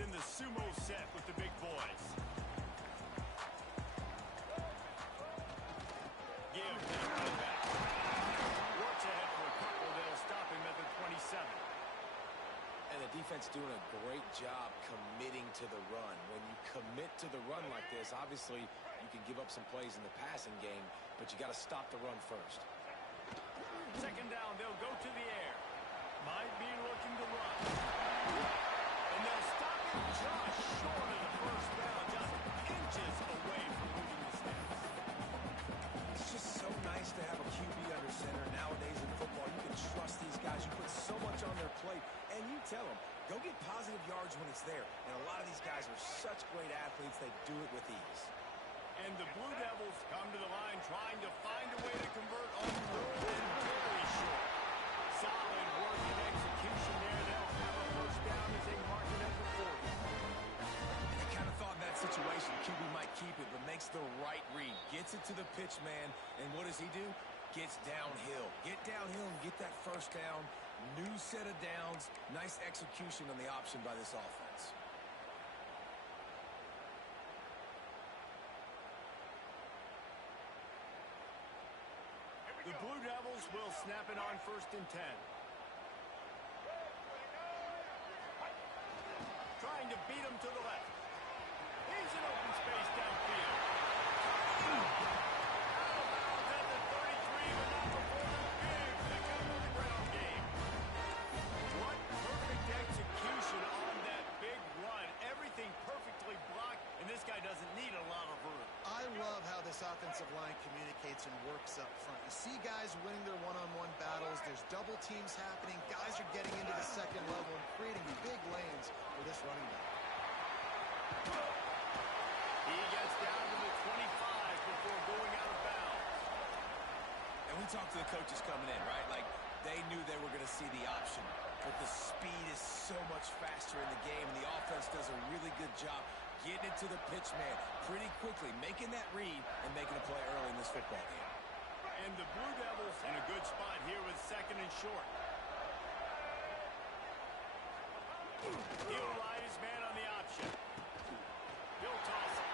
in the sumo set with the big boys. Give to the running back. Works ahead for a couple. They'll stop him at the 27. And the defense doing a great job committing to the run. When you commit to the run like this, obviously you can give up some plays in the passing game, but you got to stop the run first. Second down, they'll go to the air. Might be looking to run. And they'll stop him just short of the first down, just inches away from moving the sticks. It's just so nice to have a QB under center. Nowadays in football, you can trust these guys. You put so much on their plate, and you tell them, go get positive yards when it's there. And a lot of these guys are such great athletes, they do it with ease. And the Blue Devils come to the line trying to find a way to convert on third and very short. Solid work and execution there. They'll have a first down as they mark it at the 40. I kind of thought in that situation QB might keep it, but makes the right read. Gets it to the pitch man, and what does he do? Gets downhill. Get downhill and get that first down. New set of downs. Nice execution on the option by this offense. The Blue Devils will snap it on 1st and 10. Trying to beat him to the left. He's in open space downfield. At the 33, but not before the big pickup of the ground game. What perfect execution on that big run. Everything perfectly blocked, and this guy doesn't need a lot of room. I love how this offensive line communicates and works up front. You see guys winning their one-on-one battles. There's double teams happening. Guys are getting into the second level and creating big lanes for this running back. He gets down to the 25 before going out of bounds. And we talked to the coaches coming in, right? Like, they knew they were going to see the option. But the speed is so much faster in the game, and the offense does a really good job getting it to the pitch man pretty quickly, making that read and making a play early in this football game. And the Blue Devils in a good spot here with 2nd and short. He'll ride his man on the option. He'll toss it.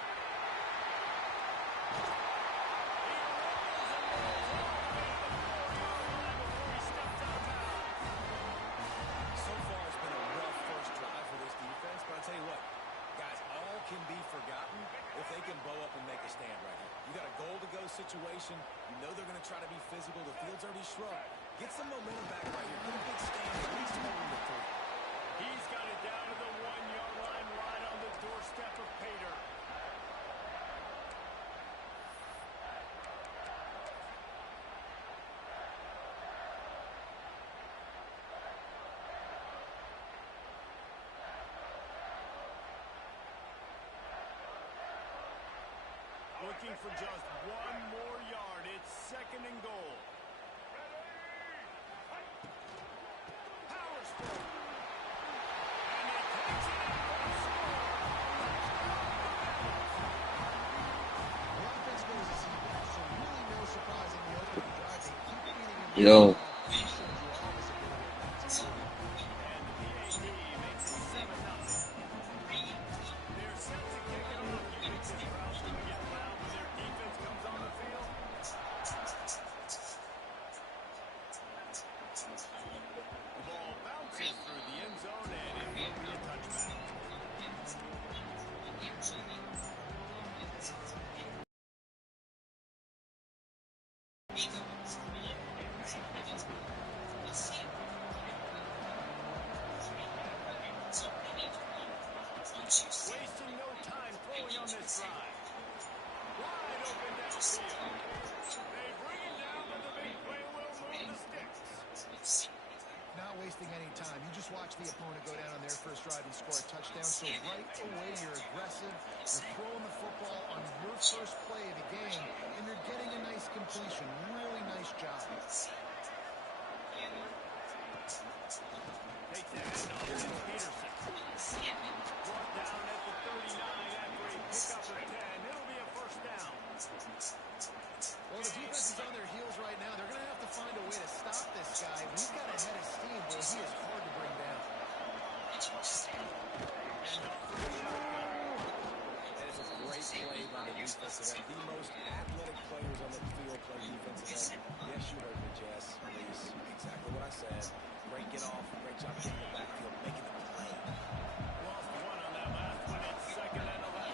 He rolls and rolls all the way to the 40-yard line before he steps out of bounds. So far, it's been a rough first drive for this defense, but I'll tell you what, guys, all can be forgotten if they can bow up and make a stand right here. You got a goal-to-go situation. You know they're going to try to be physical. The field's already shrunk. Get some momentum back right here. Get a big stand. At least hold them to 3. He's got it down to the 1-yard line right on the doorstep of Pater. Looking for just one more yard. It's 2nd and goal. Power stroke. And he takes it out for a score. The offense goes to see that, so really no surprise in the opening drive. They keep beating him. Yo. And the PAT makes it 7-0. They're set to kick it off. You think this crowd's going to get loud when their defense comes on the field? The ball bounces through the end zone, and it will be a touchback. Wasting no time throwing on this drive. Wide open downfield. They bring him down, but the big play will move the sticks. Not wasting any time. You just watch the opponent go down on their first drive and score a touchdown. So right away, you're aggressive. You're throwing the football on your first play of the game, and you're getting a nice completion. Really nice job. Takes the handoff. It's Peterson. Brought down at the 39 after a pickup of 10. It'll be a first down. Well, the defense is on their heels right now. They're going to have to find a way to stop this guy. We've got a head of steam, but he is hard to bring down. Handoff from the shotgun. And it's a great play by the defensive end. The most athletic players on the field play defensive end. Yes, you heard me, Jess. Please. Exactly what I said. Great get off. Great job getting the backfield, making the play. Lost one on that last one. It's 2nd and 11.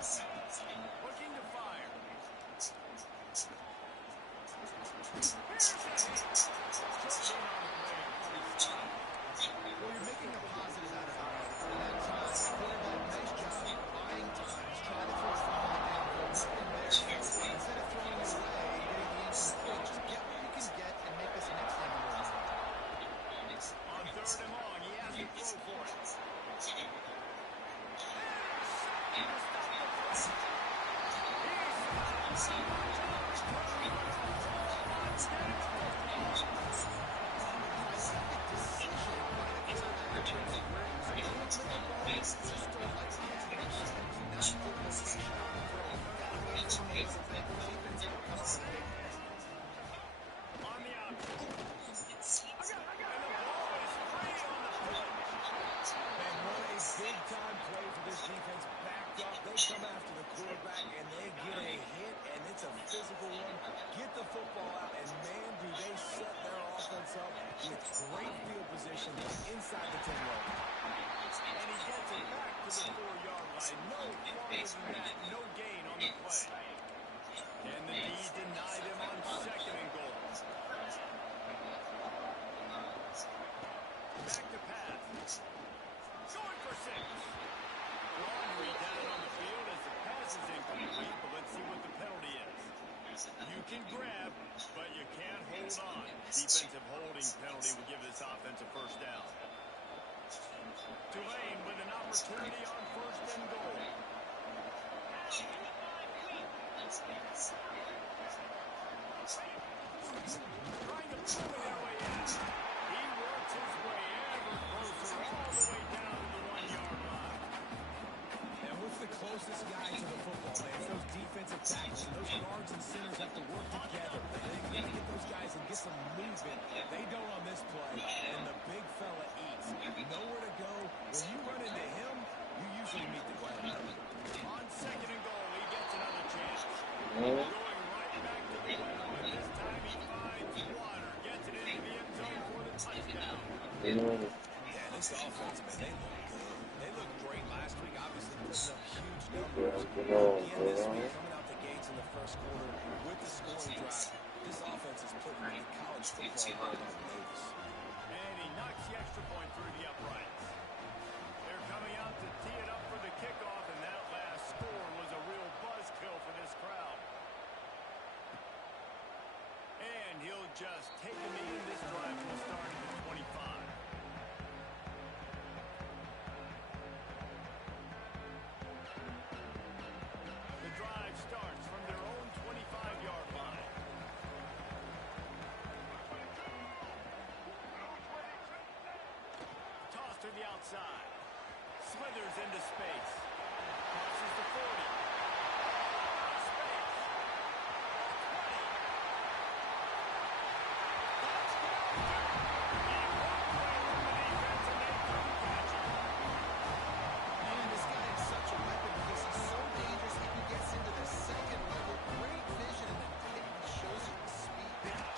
Looking to fire. Here's a hit. Short gain on the play before he stopped. Well, you're making a positive out of it. And that time, the quarterback, nice job buying time. He's trying to throw a football downfield, nothing there. So instead of throwing it away, getting the incomplete, just get what you can get and make this the next thing you want. On 3rd and long, he has to throw for it. On the option. And the ball is free on the play. And what a big-time play for this defense. Backed up, they come after the quarterback, and they get a hit, and it's a physical one. Get the football out, and man, do they set their offense up with great field position inside the 10-yard line. And he gets it back to the 4-yard line. No farther than that. No gain on the play. And the D denied him on 2nd and goal. Back to pass. Going for 6. Laundry down on the field as the pass is incomplete, but let's see what the penalty is. You can grab, but you can't hold on. Defensive holding penalty will give this offense a 1st down. Tulane with an opportunity on 1st and goal. Trying to pull their way in. He works his way ever closer all the way down to the 1-yard line. And what's the closest guy to the football, man? It's those defensive tackles. And those guards and centers have to work together. They've got to get those guys and get some movement. They don't on this play, and the big fella eats. Nowhere to go. When you run into him, you usually meet the ground. On 2nd and goal, he gets another chance. Going right back to the well, and this time he finds water. Gets it into the end zone for the touchdown. Yeah, this offense, man, they look good. They looked great last week, obviously putting up huge numbers. Again, this week, coming out the gates in the 1st quarter with the scoring drive, this offense is putting the college football world on notice. And he knocks the extra point through the uprights. They're coming out to tee it up for the kickoff, and that last score was a real buzzkill for this crowd. And he'll just take him in. This drive will start at the 25. The drive starts from their own 25-yard line. Toss to the outside. Slithers into space. Crosses the 40. Space. 20. Man, this guy is such a weapon because he's so dangerous. He gets into the 2nd level. Great vision, and then he shows you the speed.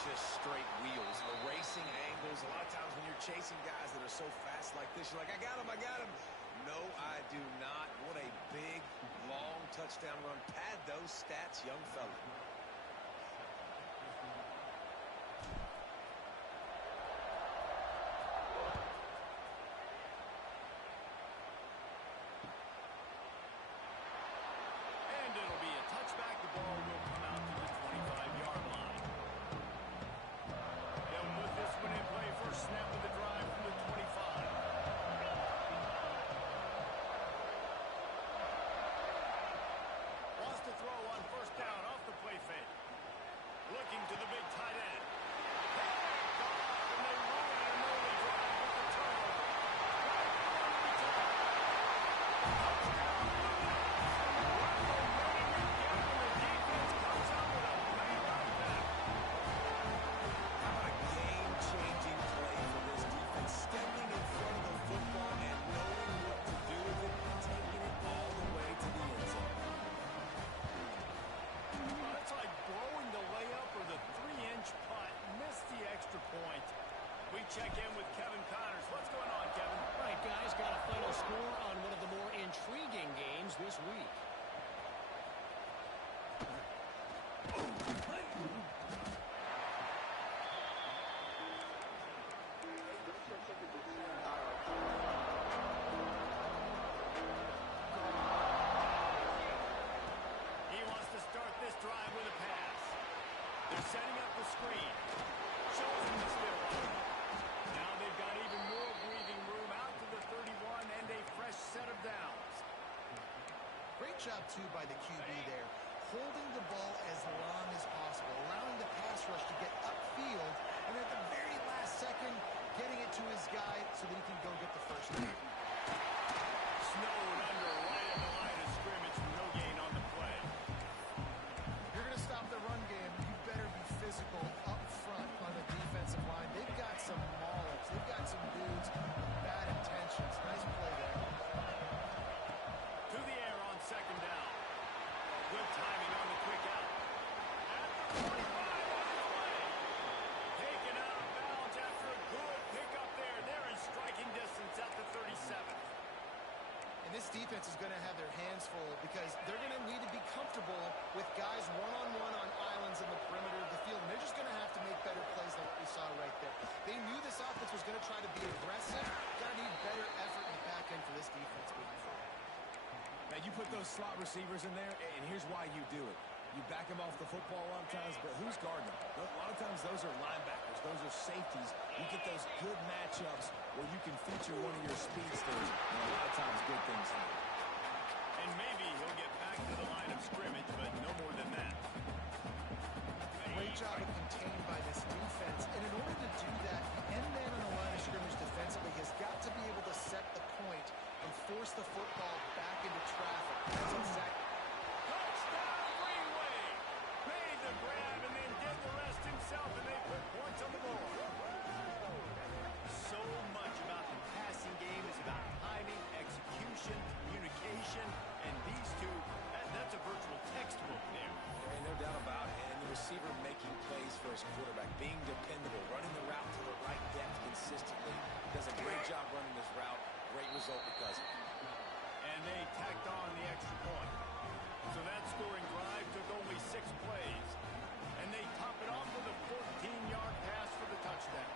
Just straight wheels, erasing angles. A lot of times when you're chasing guys that are so fast like this, you're like, I got him, I got him. No, I do not. What a big, long touchdown run. Pad those stats, young fella. And it'll be a touchback. The ball will come out to the 25-yard line. They'll put this one in play. First snap of the drive from the 25. Wants to throw on 1st down off the play check in with Kevin Connors. What's going on, Kevin? All right, guys, got a final score on one of the more intriguing games this week. He wants to start this drive with a pass. They're setting up the screen. Shows him the still on. Now they've got even more breathing room out to the 31 and a fresh set of downs. Great job, too, by the QB there. Holding the ball as long as possible, allowing the pass rush to get upfield, and at the very last second, getting it to his guy so that he can go get the first down. Snowed under right at the line of scrimmage. No gain on the play. You're going to stop the run game. You better be physical up front on the defensive line. They've got some maulers. They've got some dudes with bad intentions. Nice play there. To the air on second down. Good timing on the quick out. At the 45 on his way. Taken out of bounds after a good pickup there. They're in striking distance at the 37. And this defense is going to have their hands full because they're going to need to be comfortable with guys one-on-one on islands in the perimeter of the field. And they're just going to have to make better plays than what we saw right there. They knew this offense was going to try to be aggressive. Got to need better effort in the back end for this defense moving forward. Now, you put those slot receivers in there, and here's why you do it. You back them off the football a lot of times, but who's guarding them? A lot of times those are linebackers. Those are safeties. You get those good matchups where you can feature one of your speedsters, and a lot of times good things happen. And maybe he'll get back to the line of scrimmage, but no more than that. Great job of contained by this defense. And in order to do that, the end man on the line of scrimmage defensively has got to be able to set the point and force the football back into traffic. That's exactly. Touchdown Greenway! Made the grab and then did the rest himself, and they put points on the board. So much about the passing game is about timing, execution, communication, and these two, that's a virtual textbook there. There ain't no doubt about it. And the receiver making plays for his quarterback, being dependable, running the route to the right depth consistently. Does a great job running this route. Great result because of it. And they tacked on the extra point. So that scoring drive took only 6 plays. And they top it off with a 14-yard pass for the touchdown.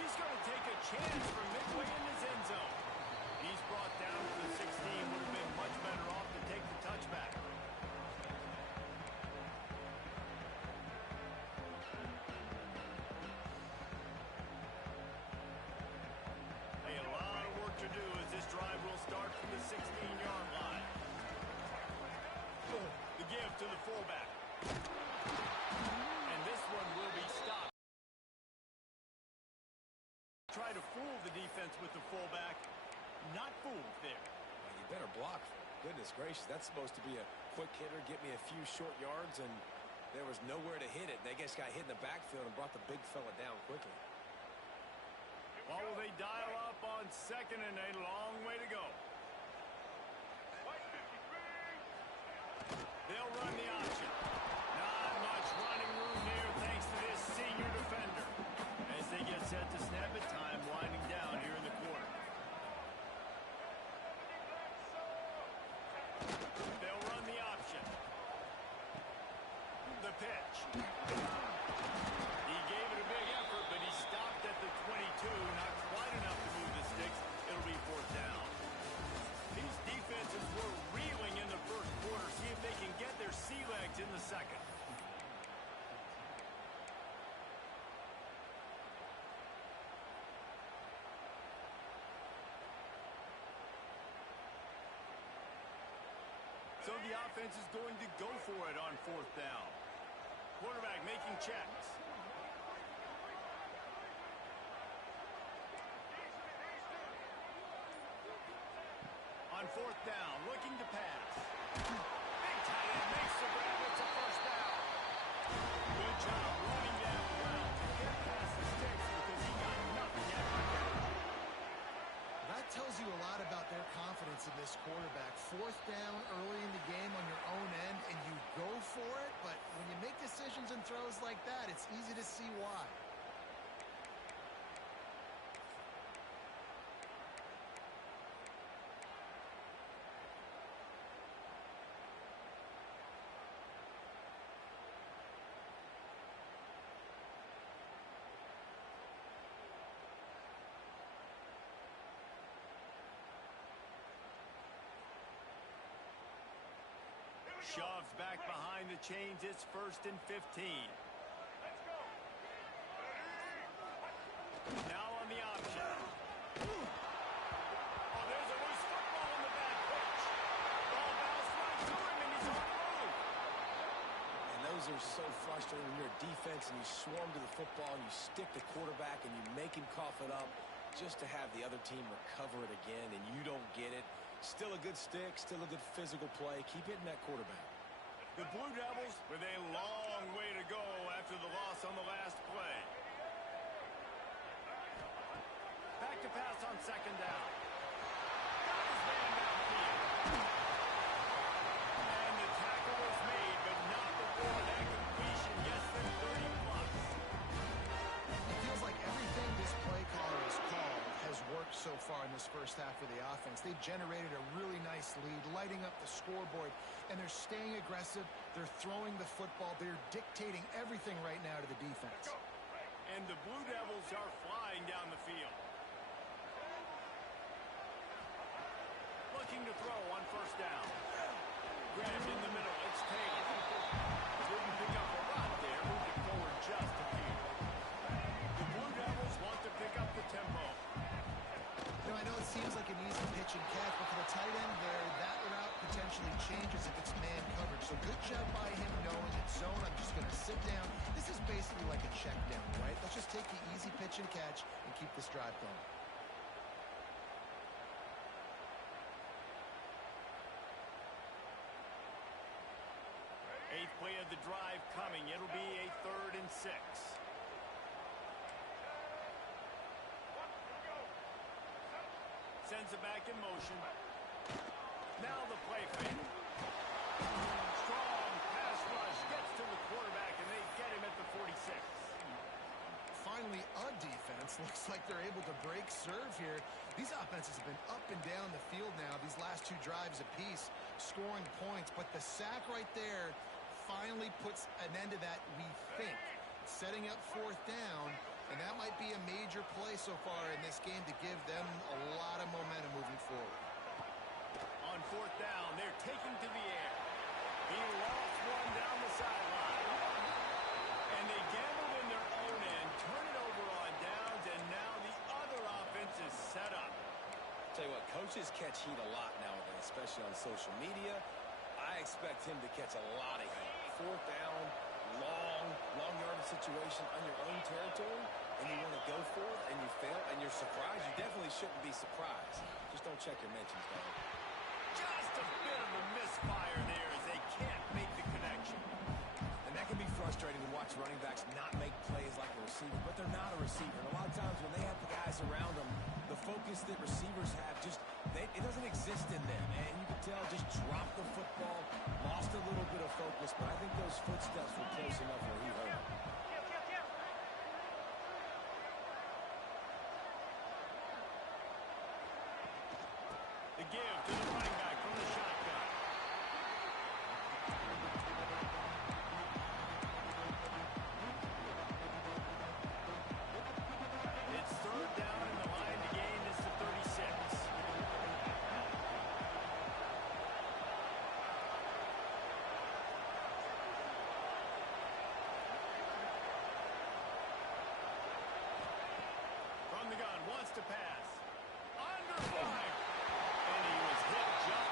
He's going to take a chance from midway in his end zone. He's brought down to the 16. Would have been much better off to take the touchback. A lot of work to do as this drive will start from the 16-yard line. The give to the fullback. And this one will be stopped. Try to fool the defense with the fullback. Not fooled there. Well, you better block. Goodness gracious, that's supposed to be a quick hitter, get me a few short yards, and there was nowhere to hit it. They just got hit in the backfield and brought the big fella down quickly. While they dial up on second and a long way to go. They'll run the option. Not much running room here thanks to this senior defender. As they get set to snap it, time winding down here in the quarter. They'll run the option. The pitch. He gave it a big effort, but he stopped at the 22. Not quite enough to move the sticks. It'll be 4th down. These defenses were reeling in the first quarter. See if they can get their sea legs in the second. So the offense is going to go for it on 4th down. Quarterback making checks. On 4th down, looking to pass. Big tight end makes the grab. It's a first down. Good job running down the route to get past the sticks because he got nothing after that. That tells you a lot about their confidence in this quarterback. fourth down early in the game on your own end and you go for it, but when you make decisions and throws like that, it's easy to see why. Shoves back behind the chains. It's 1st and 15. Let's go. Now on the option. Oh, there's a loose football on the back pitch. Ball bounced right to him, and he's on the move. And those are so frustrating when you're a defense and you swarm to the football and you stick the quarterback and you make him cough it up just to have the other team recover it again and you don't get it. Still a good stick, still a good physical play. Keep hitting that quarterback. The Blue Devils with a long way to go after the loss on the last play. Back to pass on 2nd down. Got his man downfield. And the tackle was made, but not before that completion. Yes, they're 30+. It feels like everything this play caller has called has worked so far in this first half of the offense. They've generated a really nice lead, lighting up the scoreboard, and they're staying aggressive. They're throwing the football. They're dictating everything right now to the defense. And the Blue Devils are flying down the field. Looking to throw on 1st down. Grabbed in the middle. It's Taylor. Didn't pick up a lot there. Moving forward just a few. The Blue Devils want to pick up the tempo. You know, I know it seems like an easy pitch and catch, but for the tight end there, that route potentially changes if it's man coverage. So good job by him knowing it's zone. I'm just going to sit down. This is basically like a check down, right? Let's just take the easy pitch and catch and keep this drive going. Eighth play of the drive coming. It'll be a 3rd and 6. Sends it back in motion. Now the play fake. Strong pass rush. Gets to the quarterback, and they get him at the 46. Finally, a defense. Looks like they're able to break serve here. These offenses have been up and down the field now, these last 2 drives apiece, scoring points. But the sack right there finally puts an end to that, we think. Setting up 4th down. And that might be a major play so far in this game to give them a lot of momentum moving forward. On 4th down, they're taking to the air. He lost one down the sideline. And they gambled in their own end, turn it over on downs, and now the other offense is set up. Tell you what, coaches catch heat a lot nowadays, especially on social media. I expect him to catch a lot of heat. 4th down, long yardage situation on your own territory, and you want to go for it, and you fail, and you're surprised. You definitely shouldn't be surprised. Just don't check your mentions, dog. Just a bit of a misfire there as they can't make the connection. And that can be frustrating to watch running backs not make plays like a receiver, but they're not a receiver. And a lot of times when they have the guys around them, the focus that receivers have it doesn't exist in them. And you can tell just dropped the football, lost a little bit of focus, but I think those footsteps were close enough where he heard it. The give to the running back from the shotgun. It's 3rd down, and the line to gain is the 36. From the gun, wants to pass. Under fire. And he was hit just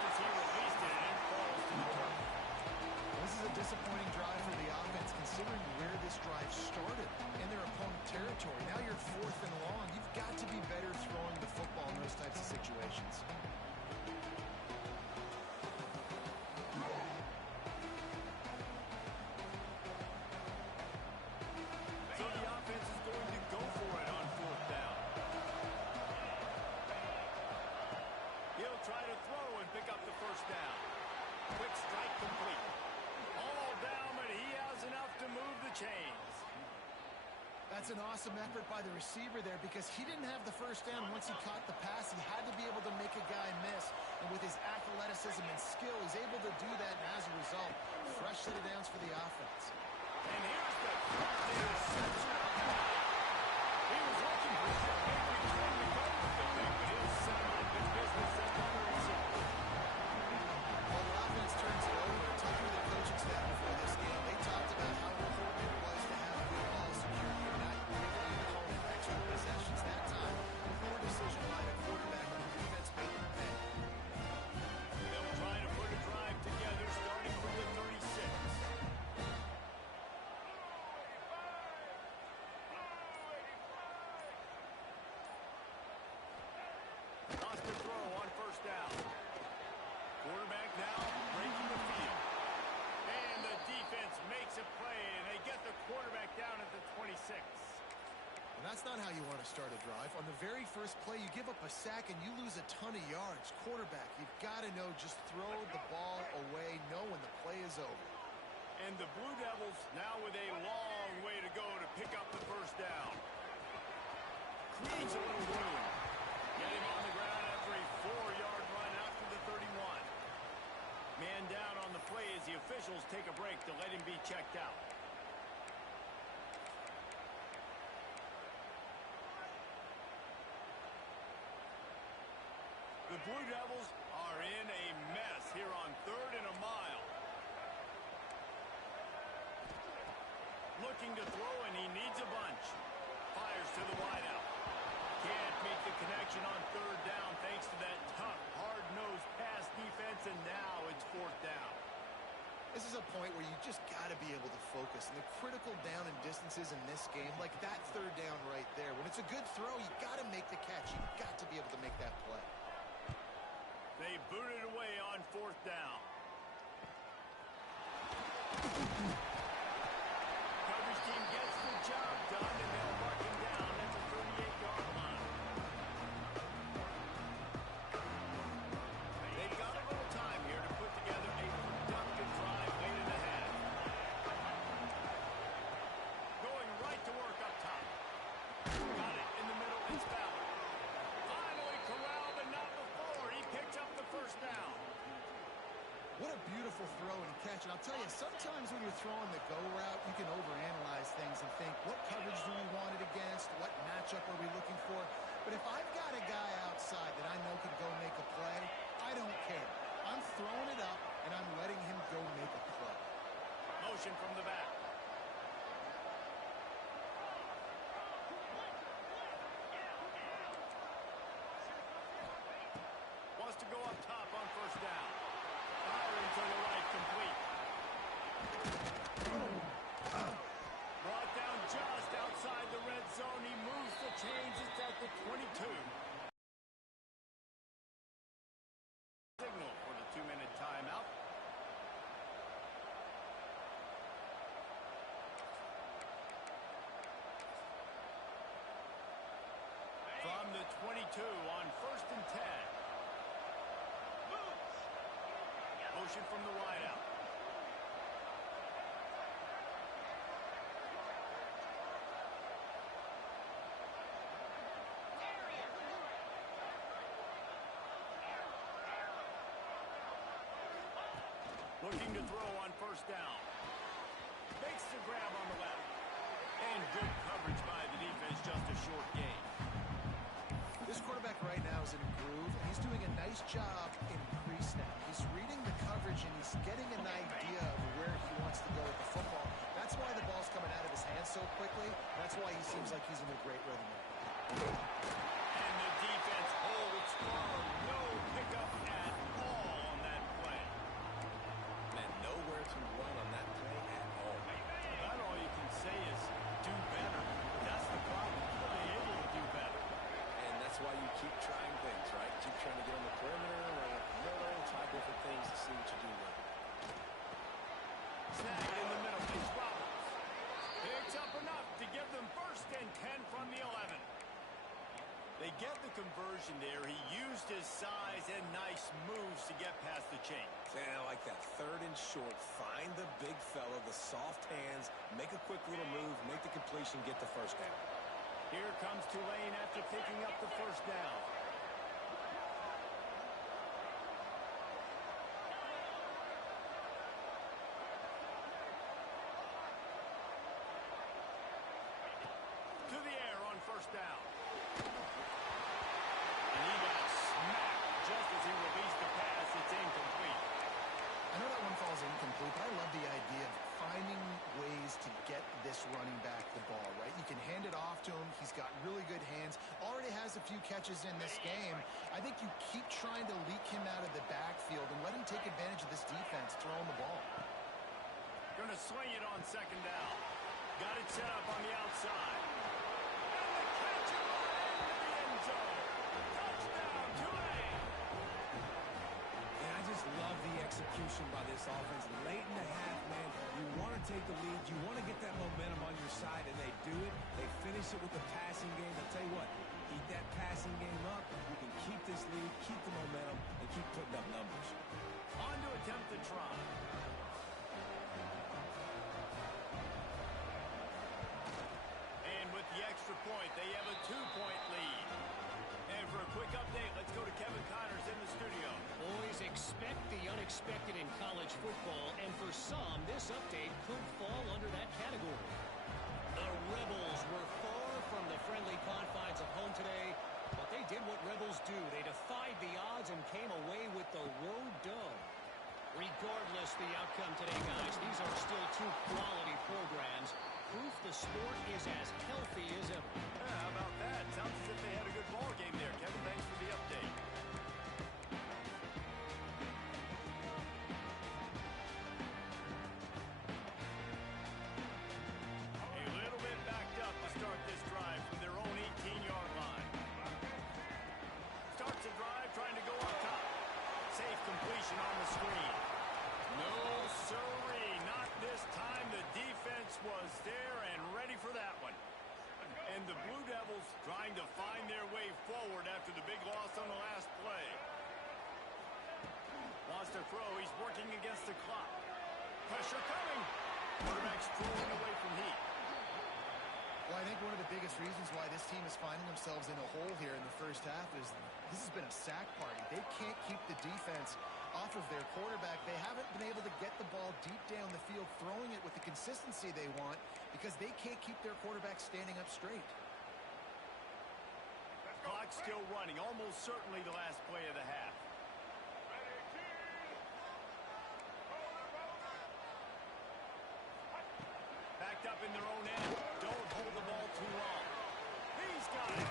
chains. That's an awesome effort by the receiver there because he didn't have the first down once he caught the pass. He had to be able to make a guy miss. And with his athleticism and skill, he's able to do that. And as a result, fresh set of downs for the offense. And here's the first interception of the night. He was looking for that big return to go with the thing, but he'll settle up his business at wide receiver. Well, the offense turns it over. Talking to the coaching staff before this game, they talked about how important it was to have good ball security and not giving the opponent extra possessions. That time, poor decision by the quarterback when the defense made them pay. They'll try to put a drive together starting from the 36. Lost the throw on first down. Quarterback now breaking the field. And the defense makes a play, and they get the quarterback down at the 26. And that's not how you want to start a drive. On the very first play, you give up a sack and you lose a ton of yards. Quarterback, you've got to know, just throw the ball away, know when the play is over. And the Blue Devils now with a long way to go to pick up the first down. Creates a little room. Get him on the ground after a 4-yard run after the 31. Man down on the play as the officials take a break to let him be checked out. The Blue Devils are in a mess here on 3rd and a mile. Looking to throw, and he needs a bunch. Fires to the wideout. Can't make the connection on 3rd down thanks to that tough, hard-nosed pass defense, and now it's 4th down. This is a point where you just got to be able to focus. And the critical down and distances in this game, like that 3rd down right there, when it's a good throw, you got to make the catch. You got to be able to make that play. They boot it away on 4th down. Coverage team gets the job done, and they'll mark him down at the 38-yard line. They've got a little time here to put together a productive drive late in the half. Going right to work up top. Got it in the middle. It's Ballard. Finally corralled, but not before. He picks up the first down. What a beautiful throw and catch. And I'll tell you, sometimes when you're throwing the go route, you can overanalyze things and think, what coverage do we want it against? What matchup are we looking for? But if I've got a guy outside that I know can go make a play, I don't care. I'm throwing it up, and I'm letting him go make a play. Motion from the back. Wants to go up top on first down. Firing to the right, complete. Brought down just outside the red zone. He moves the chains. It's at the 22. Signal for the 2-minute timeout. From the 22 on 1st and 10. Motion from the wideout. Looking to throw on first down. Makes the grab on the left. And good coverage by the defense, just a short gain. This quarterback right now is in a groove, and he's doing a nice job in pre-snap. He's reading the coverage, and he's getting an idea of where he wants to go with the football. That's why the ball's coming out of his hands so quickly. That's why he seems like he's in a great rhythm. And the defense holds firm. No pickup at all on that play. And nowhere to run on that play at all. About all you can say is do better. That's the problem. Are they able to do better? And that's why you keep trying things, right? Keep trying to get on the perimeter, run up the middle, try different things to see what you do well. Snag in the middle. It's Roberts. Picks up enough to give them 1st and 10 from the 11. They get the conversion there. He used his size and nice moves to get past the chain. And I like that 3rd and short. Find the big fella, the soft hands, make a a quick little move, make the completion, get the first down. Here comes Tulane after picking up the first down. To the air on first down. And he got smacked just as he released the pass. It's incomplete. I know that one falls incomplete, but I love the idea of finding ways to get this running back the ball, right? You can hand it off to him. He's got really good hands. Already has a few catches in this game. I think you keep trying to leak him out of the backfield and let him take advantage of this defense throwing the ball. Going to sling it on second down. Got it set up on the outside. And the catch it right into the end zone. Touchdown, Tulane. And I just love the execution by this offense. Late in the half, man, you want to take the lead. You want to get that momentum on your side, and they do it. They finish it with the passing game. I'll tell you what, keep that passing game up. You can keep this lead, keep the momentum, and keep putting up numbers. On to attempt the try. And with the extra point, they have a 2-point lead. And for a quick update, let's go to Kevin Connors in the studio. Boys, expect the unexpected in college football, and for some, this update could fall under that category. The Rebels were far from the friendly confines of home today, but they did what Rebels do. They defied the odds and came away with the road dub. Regardless the outcome today, guys, these are still two quality programs. Proof the sport is as healthy as ever. Yeah, how about that? Sounds as if they had a good ball game there. Kevin, thanks for the update. A little bit backed up to start this drive from their own 18-yard line. Starts the drive trying to go up top. Safe completion on the screen. No, sirree, not this time. The defense was there and ready for that one. And the Blue Devils trying to find their way forward after the big loss on the last play. Wants to throw. He's working against the clock. Pressure coming. Quarterback's pulling away from heat. Well, I think one of the biggest reasons why this team is finding themselves in a hole here in the first half is this has been a sack party. They can't keep the defense off of their quarterback. They haven't been able to get the ball deep down the field, throwing it with the consistency they want because they can't keep their quarterback standing up straight. Clock still running, almost certainly the last play of the half. Backed up in their own end. Don't hold the ball too long. He's got it.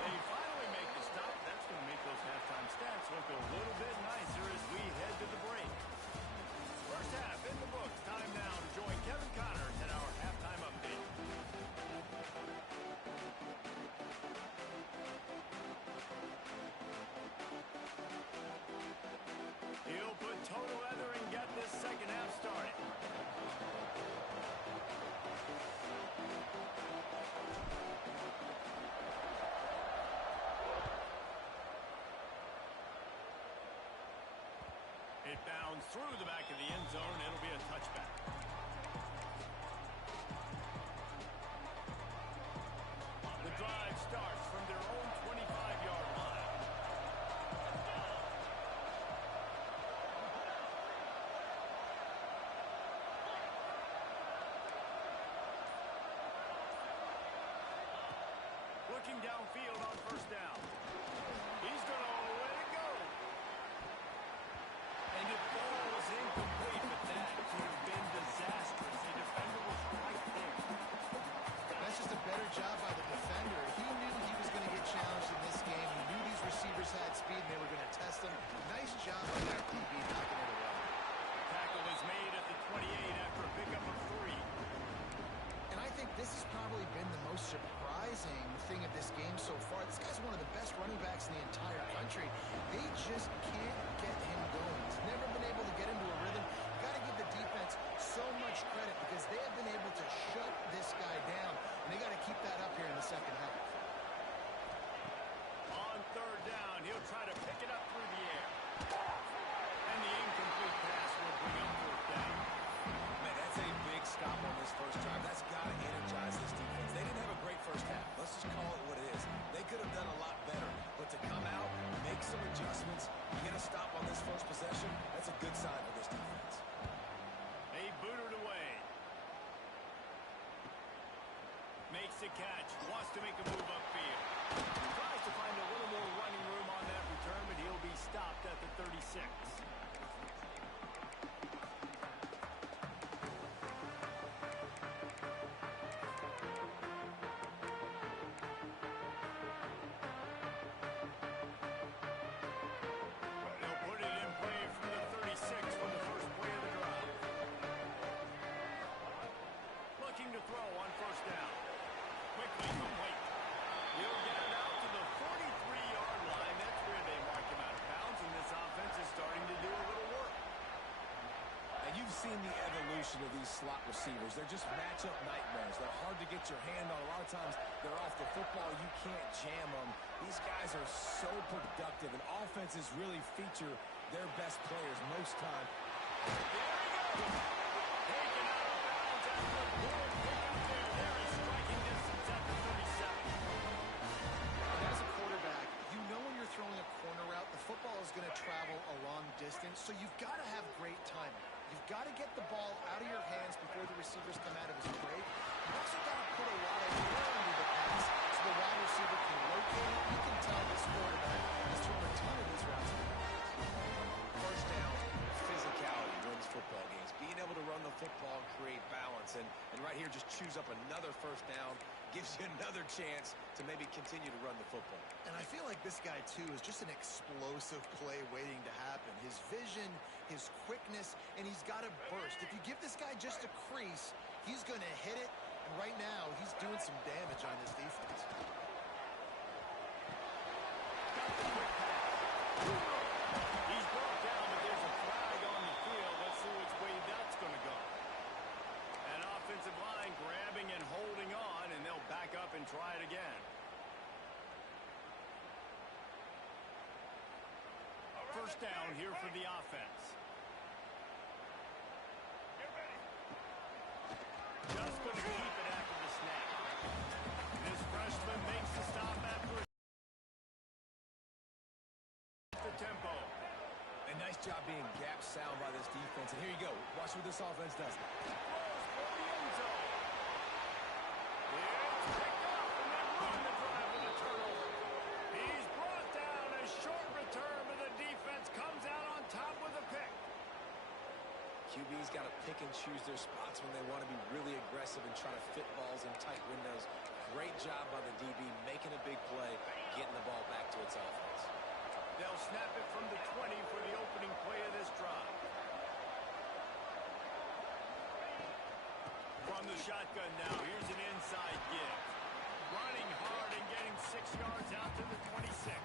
They finally make the stop. That's going to make those halftime stats look a little bit nicer as we head to the break. First half in the books. Time now to join Kevin Connors in our halftime update. He'll put total leather and get this second half started. It bounds through the back of the end zone. It'll be a touchback. The drive starts from their own 25-yard line. Looking downfield on first down. He's going to let it go. And it falls incomplete, but that could have been disastrous. The defender was right there. That's just a better job by the defender. He knew he was going to get challenged in this game. He knew these receivers had speed and they were going to test him. Nice job by that DB knocking it away. Tackle is made at the 28 after a pickup of 3. And I think this has probably been the most surprising thing of this game so far. This guy's one of the best running backs in the entire country. They just can't get him going. He's never been able to get into a rhythm. Got to give the defense so much credit because they have been able to shut this guy down. And they got to keep that up here in the second half. On third down, he'll try to pick it up through the air. And the incomplete pass will bring up fourth down. Man, that's a big stop good sign for this defense. They boot it away. Makes the catch. Wants to make a move upfield. Tries to find a little more running room on that return, but he'll be stopped at the 36. Seen the evolution of these slot receivers. They're just matchup nightmares. They're hard to get your hand on. A lot of times they're off the football. You can't jam them. These guys are so productive, and offenses really feature their best players most time. There he goes. Taken out of bounds after a good pickup there. There is striking distance at the 37. And as a quarterback, you know when you're throwing a corner route, the football is going to travel a long distance, so you've got to have great timing. You've got to get the ball out of your hands before the receivers come out of his break. You've also got to put a lot of air under the pass so the wide receiver can locate it. You can tell this quarterback has thrown a ton of these routes in the past. First down, physicality wins football games. Being able to run the football and create balance. And right here, just choose up another first down. Gives you another chance to maybe continue to run the football. And I feel like this guy, too, is just an explosive play waiting to happen. His vision, his quickness, and he's got to burst. If you give this guy just a crease, he's going to hit it. And right now, he's doing some damage on this defense. He's brought down, but there's a flag on the field. Let's see which way that's going to go. An offensive line grabbing and holding on, and they'll back up and try it again. First down here for the offense. Just going to keep it after the snap. This freshman makes the stop after the tempo. A nice job being gap sound by this defense. And here you go. Watch what this offense does. QB's got to pick and choose their spots when they want to be really aggressive and try to fit balls in tight windows. Great job by the DB making a big play, getting the ball back to its offense. They'll snap it from the 20 for the opening play of this drive. From the shotgun now, here's an inside give. Running hard and getting 6 yards out to the 26.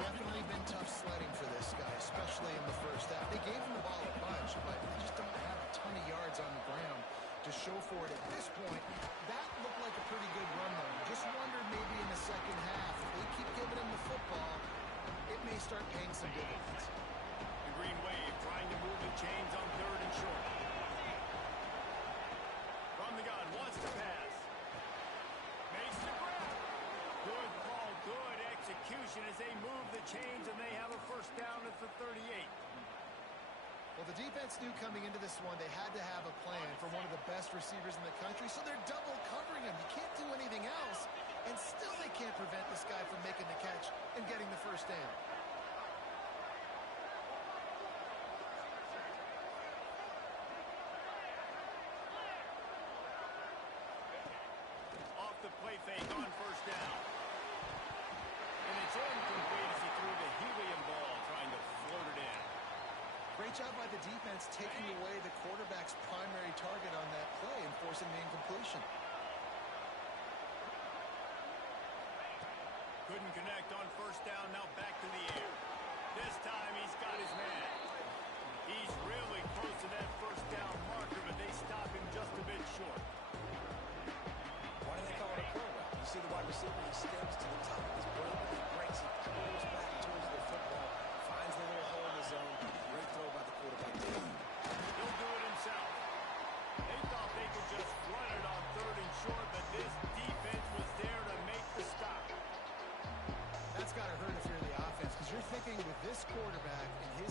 Definitely been tough sledding for this guy, especially in the first half. They gave him the ball a bunch, but they just don't have a ton of yards on the ground to show for it at this point. That looked like a pretty good run, though. Just wondered maybe in the second half, if they keep giving him the football, it may start paying some dividends. The Green Wave trying to move the chains on 3rd and short. From the gun, wants to pass. Makes the grab. Good call, good execution as they move the chains, and they have a first down at the 38. Well, the defense knew coming into this one they had to have a plan for one of the best receivers in the country, so they're double covering him. You can't do anything else, and still they can't prevent this guy from making the catch and getting the first down. Off the play fake on first down. And it's incomplete as he threw the helium ball, trying to float it in. Great job by the defense taking away the quarterback's primary target on that play and forcing the incompletion. Couldn't connect on first down, now back to the air. This time he's got his man. He's really close to that first down marker, but they stop him just a bit short. Why do they call it a curl route? You see the wide receiver, he stems to the top of his break, he breaks, he curls back towards the football, finds the little hole in the zone. Great throw by the quarterback. He'll do it himself. They thought they could just run it on 3rd and short, but this defense was there to make the stop. That's got to hurt if you're the offense, because you're thinking with this quarterback and his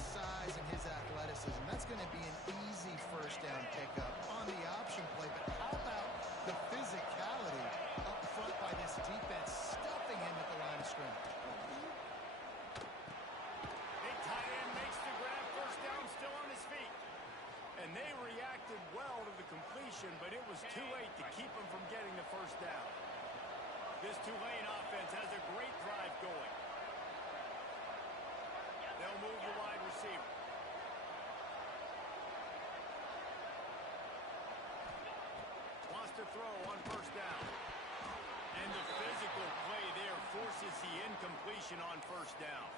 And they reacted well to the completion, but it was too late to keep them from getting the first down. This Tulane offense has a great drive going. They'll move the wide receiver. Wants to throw on first down. And the physical play there forces the incompletion on first down.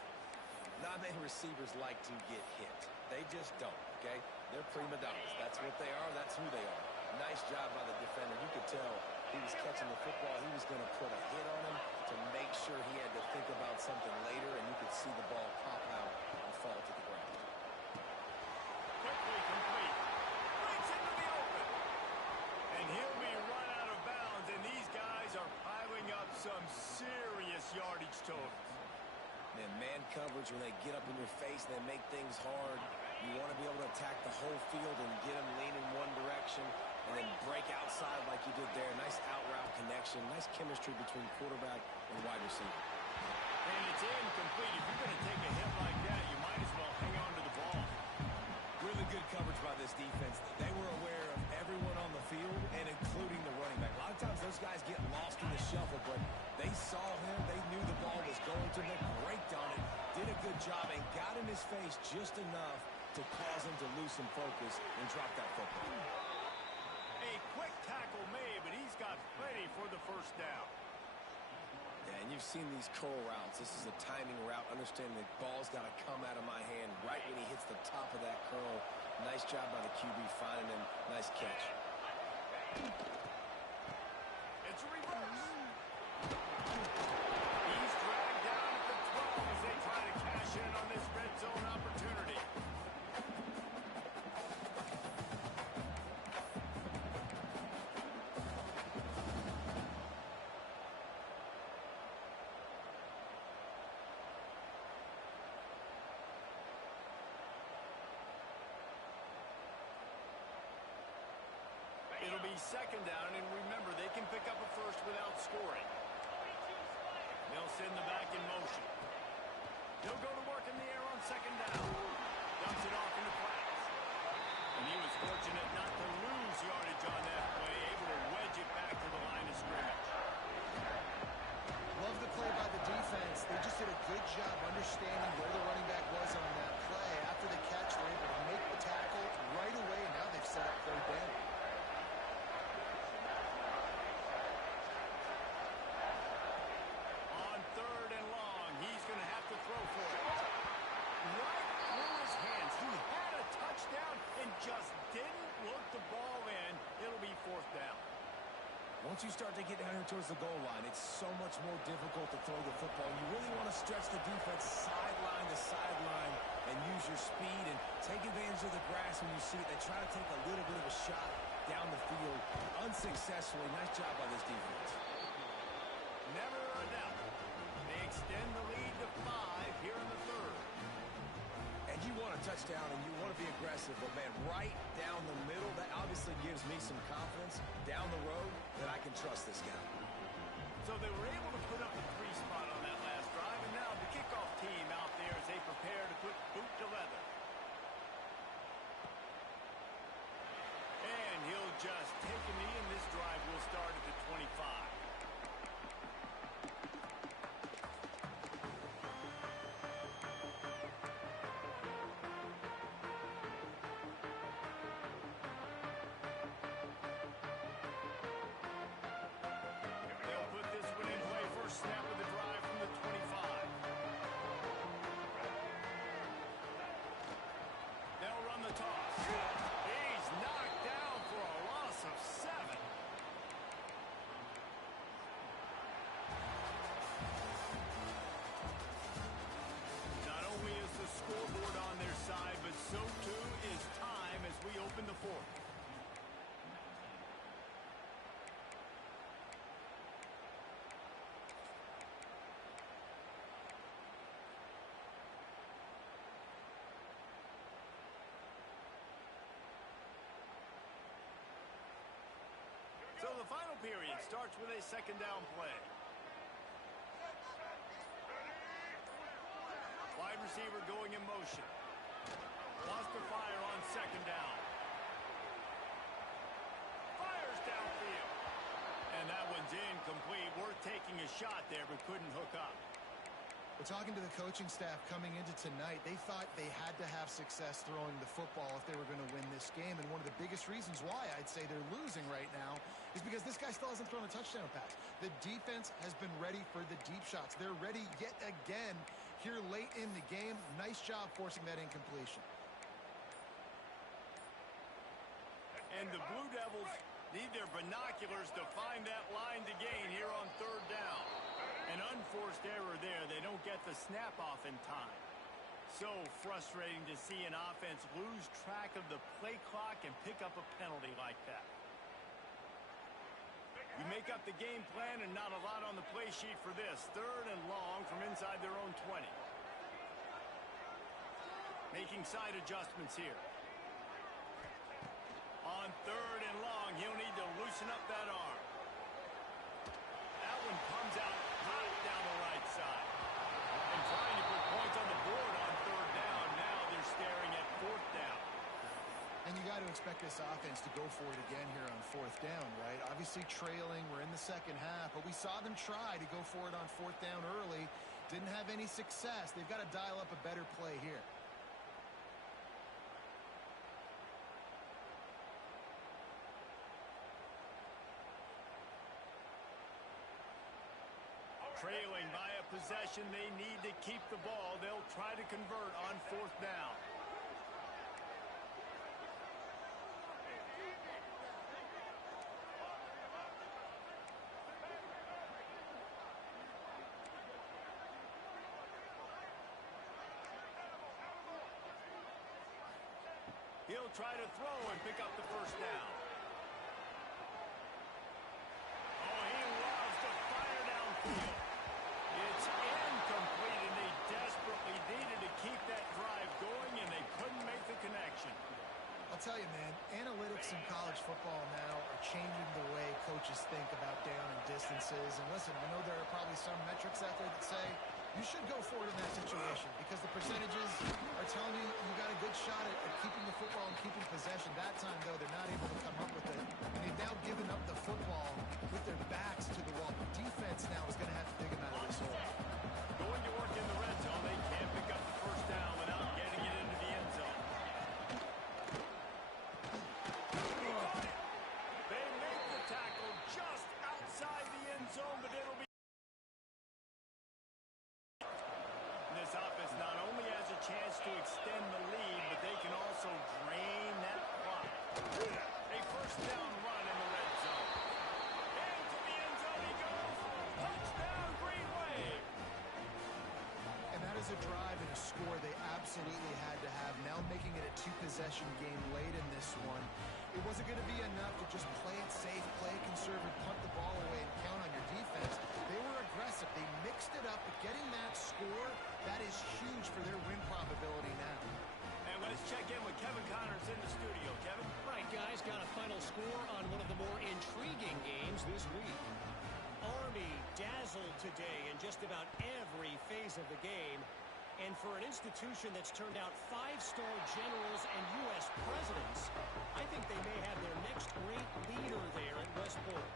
Not many receivers like to get hit. They just don't, okay? They're prima donnas. That's what they are. That's who they are. Nice job by the defender. You could tell he was catching the football. He was going to put a hit on him to make sure he had to think about something later, and you could see the ball pop out and fall to the ground. Quickly complete. Breaks into the open. And he'll be run out of bounds, and these guys are piling up some serious yardage totals. And man coverage, when they get up in your face, they make things hard. You want to be able to attack the whole field and get them leaning one direction and then break outside like you did there. Nice out route connection. Nice chemistry between quarterback and wide receiver. And it's incomplete. If you're going to take a hit like that, you might as well hang on to the ball. Really good coverage by this defense. They were aware of everyone on the field and including the running back. A lot of times those guys get lost in the shuffle, but they saw him. They knew the ball was going to them. Braked on it. Did a good job and got in his face just enough to cause him to lose some focus and drop that football. A quick tackle made, but he's got plenty for the first down. Yeah, and you've seen these curl routes. This is a timing route. Understand the ball's got to come out of my hand right when he hits the top of that curl. Nice job by the QB finding him. Nice catch. It's a reverse. He's dragged down at the 12 as they try to cash in on this red zone opportunity. It'll be second down, and remember, they can pick up a first without scoring. They'll send the back in motion. He'll go to work in the air on second down. Dumps it off into flats. And he was fortunate not to lose yardage on that play, able to wedge it back to the line of scrimmage. Love the play by the defense. They just did a good job understanding where the running back was on that play. After the catch, they're able to make the tackle right away, and now they've set up third down. On third and long, he's going to have to throw for it. Right through his hands. He had a touchdown and just didn't look the ball in. It'll be fourth down. Once you start to get down here towards the goal line, it's so much more difficult to throw the football. You really want to stretch the defense sideline to sideline and use your speed and take advantage of the grass when you see it. They try to take a little bit of a shot down the field unsuccessfully. Nice job by this defense. Never a doubt. They extend the lead to 5 here in the third. And you want a touchdown and you want to be aggressive, but man, right down the middle, that obviously gives me some confidence down the road that I can trust this guy. So they were able to put up a 3 spot on that last drive, and now the kickoff team out there as they prepare to put boot to leather. And he'll just take a knee, and this drive will start at the 25. Snap of the drive from the 25. They'll run the toss. He's knocked down for a loss of 7. Not only is the scoreboard on their side, but so too is time as we open the fourth. So the final period starts with a second down play. Wide receiver going in motion. Wants to fire on second down. a shot there, but couldn't hook up. We're talking to the coaching staff coming into tonight. They thought they had to have success throwing the football if they were going to win this game. And one of the biggest reasons why I'd say they're losing right now is because this guy still hasn't thrown a touchdown pass. The defense has been ready for the deep shots. They're ready yet again here late in the game. Nice job forcing that incompletion. And the Blue Devils need their binoculars to find that line to gain here on third down. An unforced error there. They don't get the snap off in time. So frustrating to see an offense lose track of the play clock and pick up a penalty like that. You make up the game plan and not a lot on the play sheet for this. Third and long from inside their own 20. Making side adjustments here. On third and long, he'll need to loosen up that arm. That one comes out hot down the right side. And trying to put points on the board on third down. Now they're staring at fourth down. And you got to expect this offense to go for it again here on fourth down, right? Obviously trailing, we're in the second half, but we saw them try to go for it on fourth down early. Didn't have any success. They've got to dial up a better play here. Trailing by a possession, they need to keep the ball. They'll try to convert on fourth down. He'll try to throw and pick up the first down. Oh, he loves to fire downfield. It's incomplete, and they desperately needed to keep that drive going, and they couldn't make the connection. I'll tell you, man, analytics in college football now are changing the way coaches think about down and distances. And listen, I know there are probably some metrics out there that say you should go for it in that situation because the percentages are telling you you got a good shot at keeping the football and keeping possession. That time, though, they're not able to come up with it. And they've now given up the football with their backs to the wall. The defense now is going to have to dig them out of this hole. Going to work in the red zone. They can't pick up the first down without getting it into the end zone. They make the tackle just outside the end zone, but it'll be... This offense not only has a chance to extend the lead, but they can also drain that clock. A first down run in the red zone. Into the end zone he goes. Touchdown, Green Wave. And that is a drive and a score they absolutely had to have. Now making it a two-possession game late in this one. It wasn't going to be enough to just play it safe, play it conservative, punt the ball away, and count on your defense. They were aggressive. They mixed it up, but getting that score, that is huge for their win probability now. And let's check in with Kevin Connors in the studio. Kevin? Right, guys, got a final score on one of the more intriguing games this week. Army dazzled today in just about every phase of the game. And for an institution that's turned out 5-star generals and U.S. presidents, I think they may have their next great leader there at West Point.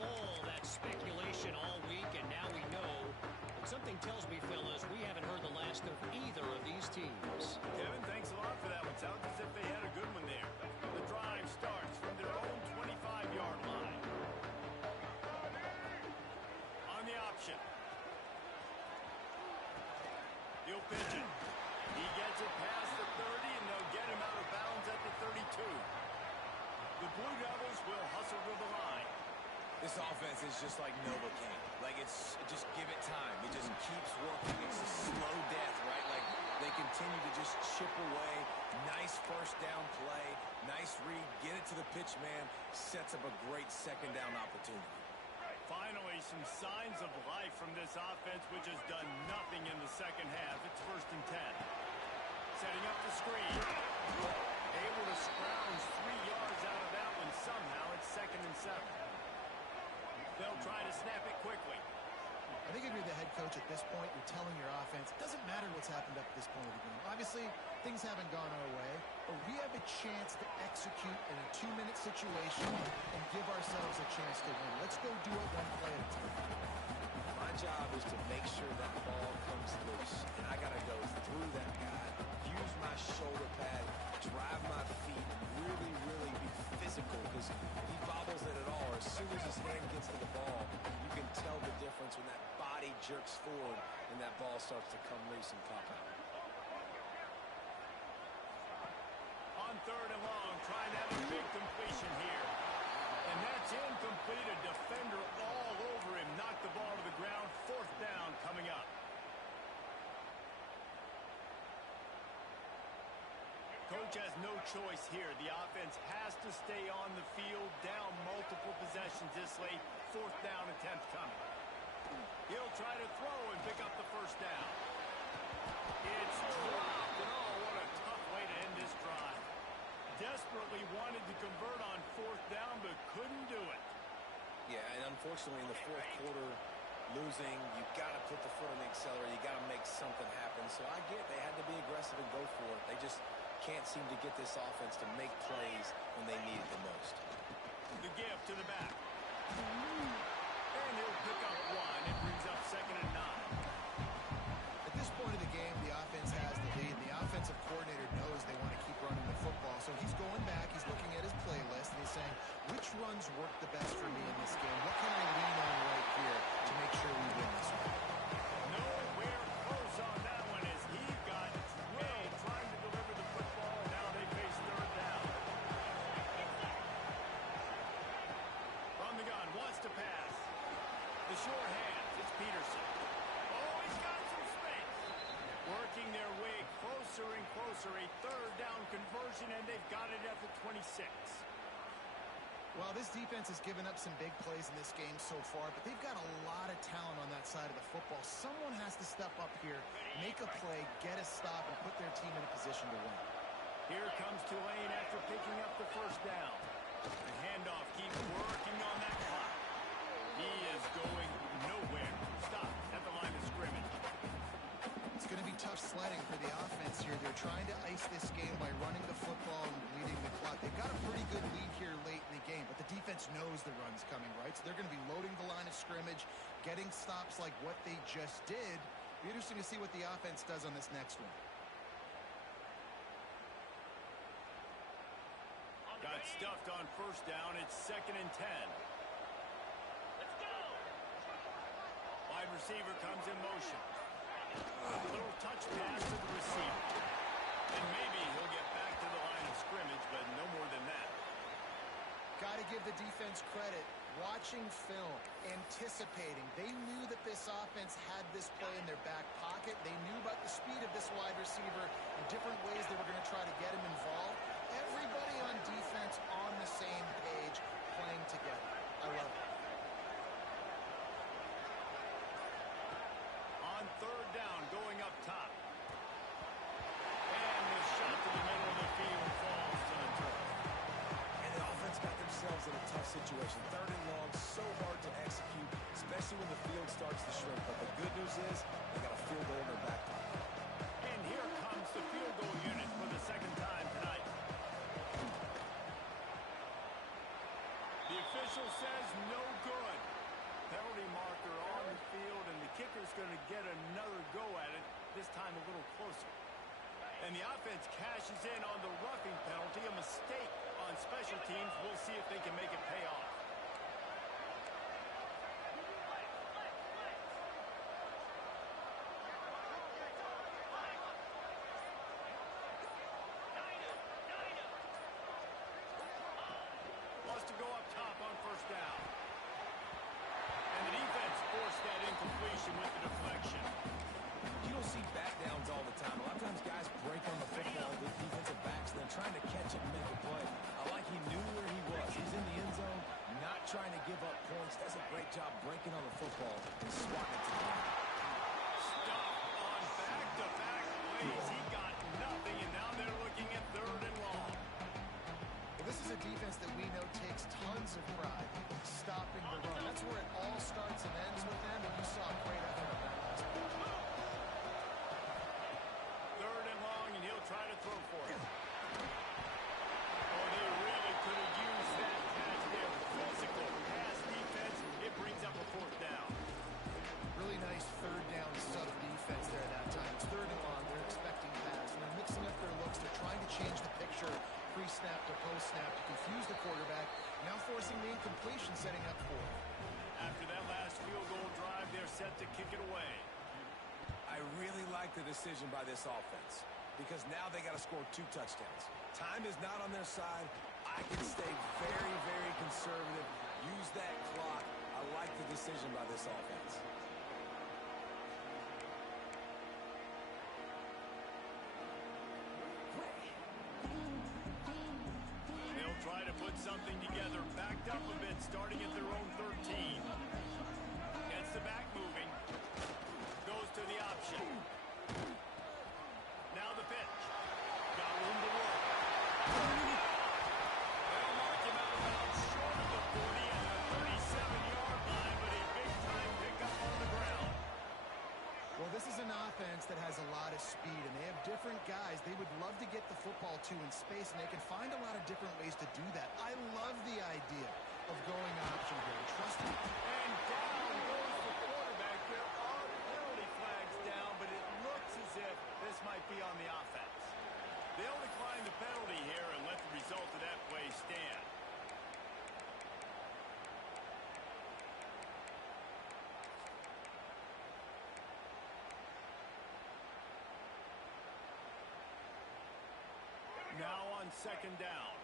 All that speculation all week, and now we know. But something tells me, fellas, we haven't heard the last of either of these teams. Kevin, thanks a lot for that one. Sounds as if they had a good one there. The drive starts from their own 25-yard line. On the option. He'll pitch it. He gets it past the 30, and they'll get him out of bounds at the 32. The Blue Devils will hustle to the line. This offense is just like Novocaine. Like, it's just give it time. It just keeps working. It's a slow death, right? Like, they continue to just chip away. Nice first down play. Nice read. Get it to the pitch man. Sets up a great second down opportunity. Finally, some signs of life from this offense, which has done nothing in the second half. It's 1st and 10. Setting up the screen. Able to scrounge 3 yards out of that one somehow. It's 2nd and 7. They'll try to snap it quickly. I think if you're the head coach at this point, you're telling your offense, it doesn't matter what's happened up to this point of the game. Obviously, things haven't gone our way, but we have a chance to execute in a 2-minute situation and give ourselves a chance to win. Let's go do it one play at a time. job is to make sure that ball comes loose. And I got to go through that guy, use my shoulder pad, drive my feet, really, really be physical, because if he bobbles it at all, or as soon as his hand gets to the ball, you can tell the difference when that body jerks forward and that ball starts to come loose and pop out. On 3rd and long, trying to have a big completion here. And that's incomplete. A defender all over him. Knocked the ball to the ground. 4th down coming up. Coach has no choice here. The offense has to stay on the field, down multiple possessions this late. 4th down attempt coming. He'll try to throw and pick up the 1st down. It's dropped. And oh, what a tough way to end this drive. Desperately wanted to convert on 4th down, but couldn't do it. Yeah, and unfortunately in the 4th quarter, losing, you got to put the foot on the accelerator. You got to make something happen. So I get they had to be aggressive and go for it. They just can't seem to get this offense to make plays when they need it the most. The give to the back. And he'll pick up 1. It brings up 2nd and 9. At this point of the game, the offense has the lead. The offensive coordinator knows they want to keep running the football. So he's going back, he's looking at his playlist, and he's saying, which runs work the best for me in this game? What can I lean on right here to make sure we win this one? Nowhere close on that one as he got drilled trying to deliver the football. Now they face 3rd down. From the gun, wants to pass. The short hands, it's Peterson. Oh, he's got some space. Working their way closer and closer. A 3rd down conversion, and they've got it at the 26. Well, this defense has given up some big plays in this game so far, but they've got a lot of talent on that side of the football. Someone has to step up here, make a play, get a stop, and put their team in a position to win. Here comes Tulane after picking up the 1st down. The handoff keeps working on that clock. He is going nowhere. Stop at the line of scrimmage. It's going to be tough sledding for the offense here. They're trying to ice this game by running the football and leading the clock. They've got a pretty good lead here late in the game, but the defense knows the run's coming, right? So they're going to be loading the line of scrimmage, getting stops like what they just did. Be interesting to see what the offense does on this next one. Got stuffed on 1st down. It's 2nd and 10. Let's go. Wide receiver comes in motion. A little touch pass to the receiver. And maybe he'll get back to the line of scrimmage, but no more than that. Got to give the defense credit. Watching film, anticipating. They knew that this offense had this play in their back pocket. They knew about the speed of this wide receiver and different ways they were going to try to get him involved. Everybody on defense on the same page, playing together. I love it. On 3rd down, going up top. And the shot to the middle of the field falls to the turf. And the offense got themselves in a tough situation. 3rd and long, so hard to execute, especially when the field starts to shrink. But the good news is they got a field goal in their back pocket. And here comes the field goal unit for the 2nd time tonight. The official says no good. Penalty marker on the field, and the kicker's going to get another go at it, this time a little closer. And the offense cashes in on the roughing penalty, a mistake on special teams. We'll see if they can make it pay off. Wants to go up top on 1st down. And the defense forced that incompletion with the deflection. You don't see back downs all the time. A lot of times guys break on the football with defensive backs, and they're trying to catch it and make a play. I like he knew where he was. He's in the end zone, not trying to give up points. Does a great job breaking on the football and swatting it to the ground. Stop on back-to-back plays. He got nothing, and now they're looking at 3rd and long. Well, this is a defense that we know takes tons of pride stopping the run. That's where it all starts and ends with them, and you saw a great effort on that last play. 3rd and long, and he'll try to throw for it. Oh, they really could have used that catch there. Physical pass defense. It brings up a 4th down. Really pre-snap to post-snap to confuse the quarterback, now forcing the incompletion, setting up fourth. After that last field goal drive, they're set to kick it away. I really like the decision by this offense because now they got to score 2 touchdowns. Time is not on their side. I can stay very, very conservative. Use that clock. I like the decision by this offense. They'll try to put something together, backed up a bit, starting at their own 13. Gets the back moving. Goes to the option. Now the pitch. Got room to work. They'll mark him out of bounds short of the 40 at the 37-yard line, but a big-time pickup on the ground. Well, this is an offense that has a lot of speed, and they have different guys they would love to get the football to in space, and they can find a lot of different ways to do that. I love the idea of going option here. Trust me. And down goes the quarterback. There are penalty flags down, but it looks as if this might be on the offense. They'll decline the penalty here and let the result of that play stand. Now on second down.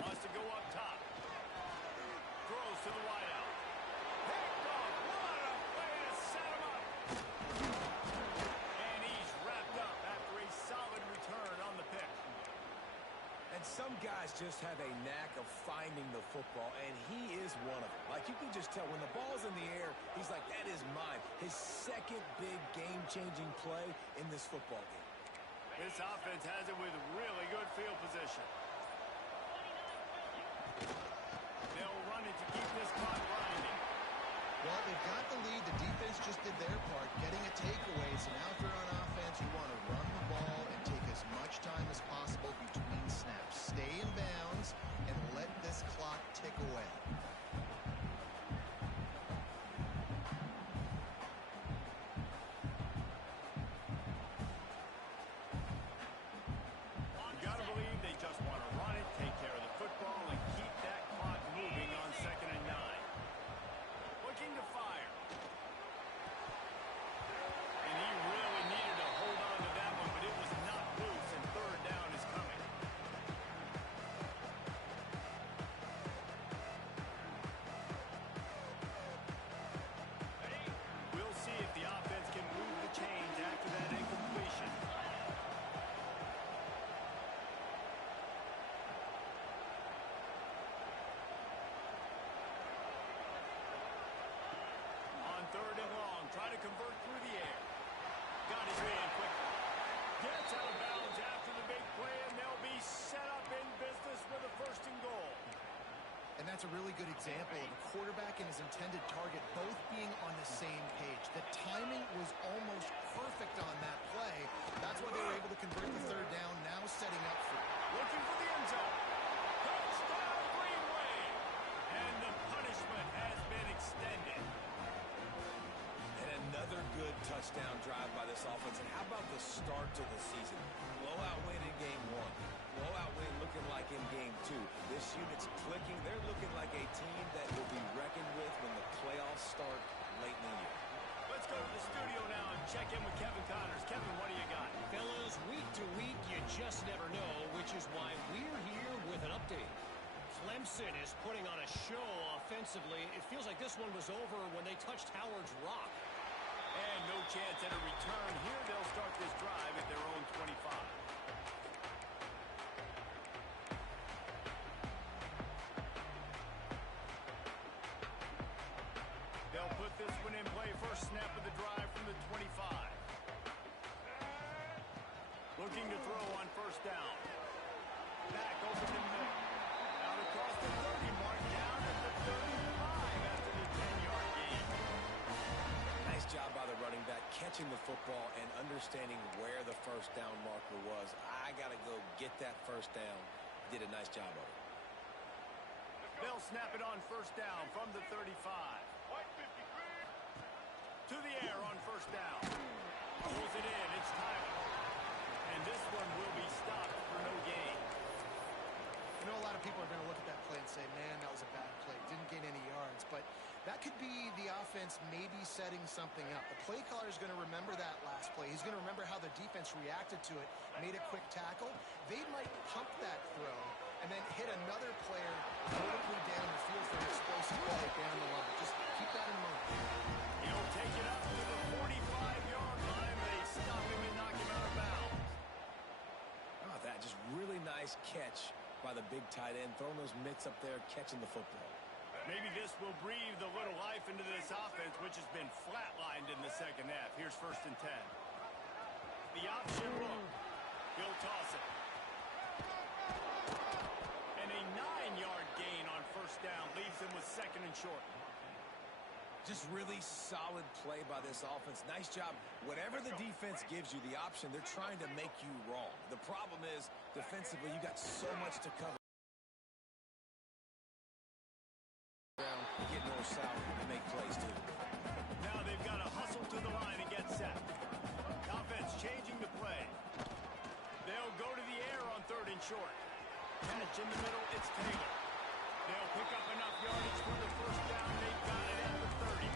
Wants to go up top. Throws to the wideout. Picked off. What a way to set him up. And he's wrapped up after a solid return on the pick. And some guys just have a knack of finding the football, and he is one of them. Like, you can just tell when the ball's in the air, he's like, that is mine. His second big game-changing play in this football game. This offense has it with really good field position. They'll run it to keep this clock grinding. Well, they've got the lead. The defense just did their part, getting a takeaway. So now if you're on offense, you want to run the ball and take as much time as possible between snaps. Stay in bounds and let this clock tick away. You got to believe they just want to run it, take care of the football, and keep that clock moving on 2nd and 9. Looking to fire. And he really needed to hold on to that one, but it was not loose, and 3rd down is coming. We'll see if the offense can move the chains after that incompletion. On 3rd and long, try to convert through the air. Got his man quickly. Gets out of bounds after the big play, and they'll be set up in business with a 1st and goal. And that's a really good example of a quarterback and his intended target both being on the same page. The timing was almost perfect on that play. That's why they were able to convert the 3rd down, now setting up for Looking for the end zone. Touchdown, Green Wave. And the punishment has been extended. And another good touchdown drive by this offense. And how about the start to the season? Blowout win in game 1. Blowout win looking like in game 2. This unit's clicking. They're looking like a team that will be reckoned with when the playoffs start late in the year. Let's go to the studio now and check in with Kevin Connors. Kevin, what do you got? Fellas, week to week, you just never know, which is why we're here with an update. Clemson is putting on a show offensively. It feels like this one was over when they touched Howard's Rock. And no chance at a return here. They'll start this drive at their own 25. They'll put this one in play. First snap of the drive from the 25. Looking to throw on 1st down. Back over the middle. Out across the 30 mark, down at the 35 after the 10-yard gain. Nice job by the running back, catching the football and understanding where the 1st down marker was. I got to go get that 1st down. Did a nice job of it. They'll snap it on 1st down from the 35. To the air on 1st down. Pulls it in. It's Tyler. And but that could be the offense maybe setting something up. The play caller is going to remember that last play. He's going to remember how the defense reacted to it, made a quick tackle. They might pump that throw and then hit another player vertically down the field for an explosive play down the line. Just keep that in mind. He'll take it up to the 45-yard line. They stop him and knock him out of bounds. Oh, that just really nice catch by the big tight end, throwing those mitts up there, catching the football. Maybe this will breathe a little life into this offense, which has been flatlined in the second half. Here's 1st and 10. The option look. He'll toss it. And a 9-yard gain on 1st down leaves him with 2nd and short. Just really solid play by this offense. Nice job. Whatever the defense gives you, the option, they're trying to make you wrong. The problem is, defensively, you got so much to cover. You get north-south to make plays, too. Now they've got to hustle to the line and get set. Offense changing the play. They'll go to the air on 3rd and short. Catch in the middle, it's Taylor. They'll pick up enough yardage for the 1st down. They got it at the 30.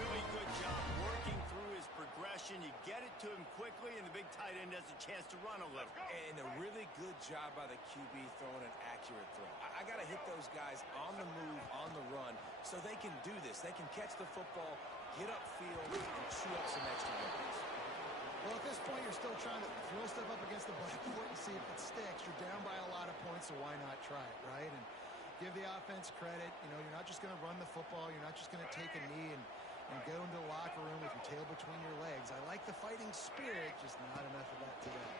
Really good job working through his progression. You get it to him quickly, and the big tight end has a chance to run a little. And a really good job by the QB throwing an accurate throw. I got to hit those guys on the move, on the run, so they can do this. They can catch the football, get upfield, and chew up some extra yards. Well, at this point, you're still trying to throw stuff up against the blackboard and see if it sticks. You're down by a lot of points, so why not try it, right? And give the offense credit. You know, you're not just going to run the football. You're not just going to take a knee and go into the locker room with your tail between your legs. I like the fighting spirit, just not enough of that today.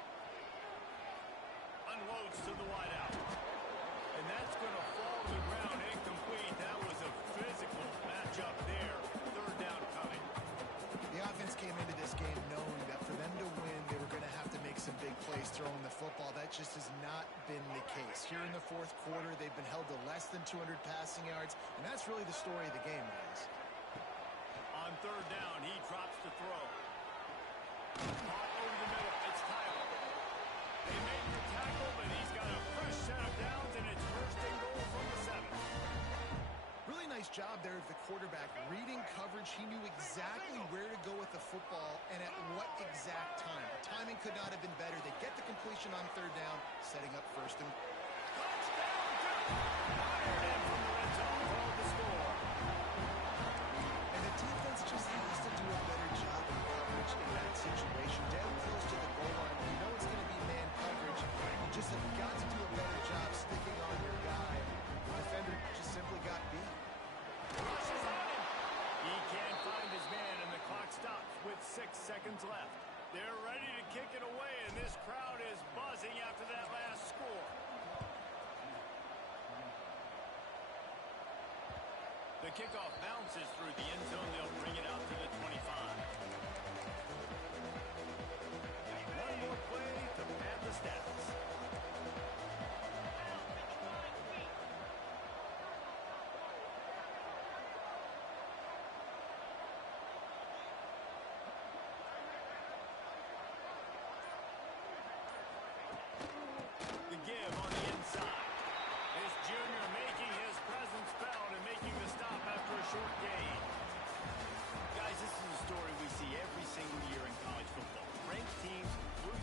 Unloads to the wideout. And that's going to fall to the ground incomplete. That was a physical matchup there. 3rd down coming. The offense came into this game knowing that for them to win, they were going to have to make some big plays throwing the football. That just has not been the case. Here in the 4th quarter, they've been held to less than 200 passing yards, and that's really the story of the game, guys. On 3rd down, he drops to throw. Caught over the middle. It's Tyler. They made the tackle, but he's got a fresh set of downs, and it's 1st and goal from the 7. Really nice job there of the quarterback. Reading coverage, he knew exactly where to go with the football and at what exact time. The timing could not have been better. They get the completion on 3rd down, setting up 1st and... Touchdown! Fired in from the red zone for the score. And the defense just has to do a better job of coverage in that situation. Down close to the goal line, you know it's going to be man coverage. You just have got to do a better job sticking on your guy. The defender just simply got beat. Rushes on him. He can't find his man, and the clock stops with 6 seconds left. They're ready to kick it away, and this crowd is buzzing after that last score. The kickoff bounces through the end zone. They'll bring it out to the 25. One more play to pad the stats. The give on the inside. This junior making his presence felt and making the stop after a short gain. Guys, this is a story we see every single year in college football. Ranked teams lose